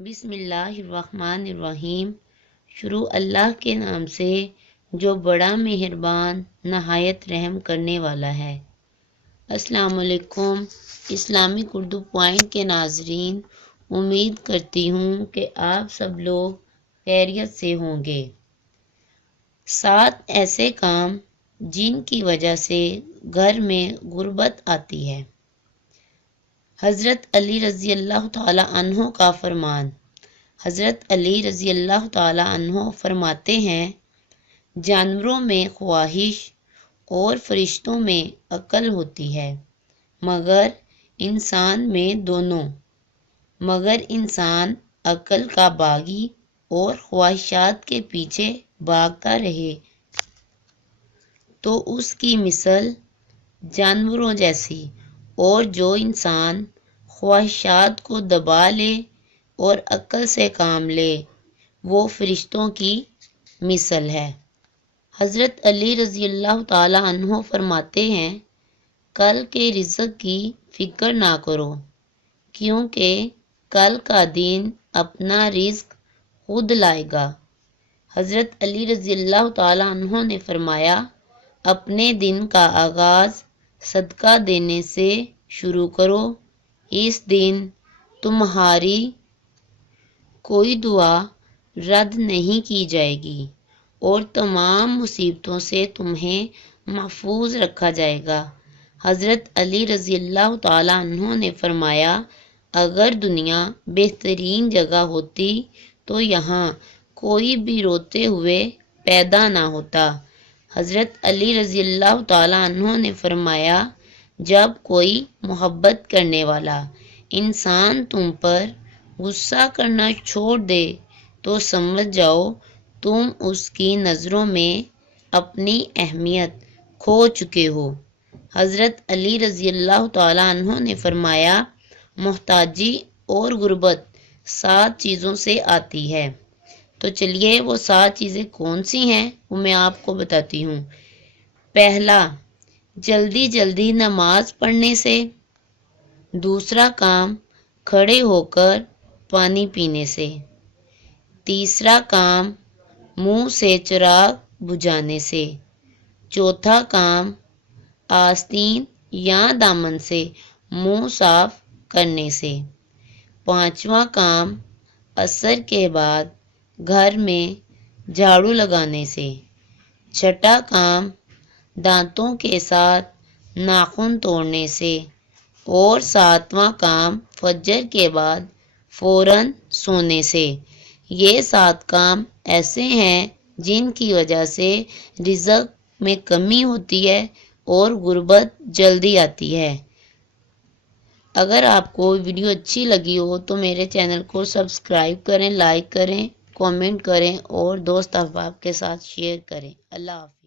بسم اللہ الرحمن الرحیم۔ شروع اللہ کے نام سے جو بڑا مہربان نہایت رحم کرنے والا ہے۔ السلام علیکم اسلامک اردو پوائنٹ کے ناظرین، امید کرتی ہوں کہ آپ سب لوگ خیریت سے ہوں گے۔ 7 ایسے کام جن کی وجہ سے گھر میں غربت آتی ہے۔ حضرت علی رضی اللہ تعالی عنہ کا فرمان۔ حضرت علی رضی اللہ تعالی عنہ فرماتے ہیں، جانوروں میں خواہش اور فرشتوں میں عقل ہوتی ہے، مگر انسان میں دونوں۔ مگر انسان عقل کا باغی اور خواہشات کے پیچھے بھاگتا رہے تو اس کی مثل جانوروں جیسی، اور جو انسان خواہشات کو دبا لے اور عقل سے کام لے وہ فرشتوں کی مثل ہے۔ حضرت علی رضی اللہ تعالی عنہ فرماتے ہیں، کل کے رزق کی فکر نہ کرو، کیونکہ کل کا دن اپنا رزق خود لائے گا۔ حضرت علی رضی اللہ تعالی عنہ نے فرمایا، اپنے دن کا آغاز صدقہ دینے سے شروع کرو، اس دن تمہاری کوئی دعا رد نہیں کی جائے گی اور تمام مصیبتوں سے تمہیں محفوظ رکھا جائے گا۔ حضرت علی رضی اللہ تعالی عنہ نے فرمایا، اگر دنیا بہترین جگہ ہوتی تو یہاں کوئی بھی روتے ہوئے پیدا نہ ہوتا۔ حضرت علی رضی اللہ تعالی عنہ نے فرمایا، جب کوئی محبت کرنے والا انسان تم پر غصہ کرنا چھوڑ دے تو سمجھ جاؤ تم اس کی نظروں میں اپنی اہمیت کھو چکے ہو۔ حضرت علی رضی اللہ تعالی عنہ نے فرمایا، محتاجی اور غربت 7 چیزوں سے آتی ہے۔ تو چلیے وہ 7 چیزیں کون سی ہیں وہ میں آپ کو بتاتی ہوں۔ پہلا، جلدی جلدی نماز پڑھنے سے۔ دوسرا کام، کھڑے ہو کر پانی پینے سے۔ تیسرا کام، منہ سے چراغ بجھانے سے۔ چوتھا کام، آستین یا دامن سے منہ صاف کرنے سے۔ پانچواں کام، عصر کے بعد گھر میں جھاڑو لگانے سے۔ چھٹا کام، دانتوں کے ساتھ ناخن توڑنے سے۔ اور 7واں کام، فجر کے بعد فوراً سونے سے۔ یہ 7 کام ایسے ہیں جن کی وجہ سے رزق میں کمی ہوتی ہے اور غربت جلدی آتی ہے۔ اگر آپ کو ویڈیو اچھی لگی ہو تو میرے چینل کو سبسکرائب کریں، لائک کریں، کامنٹ کریں اور دوست احباب کے ساتھ شیئر کریں۔ اللہ حافظ۔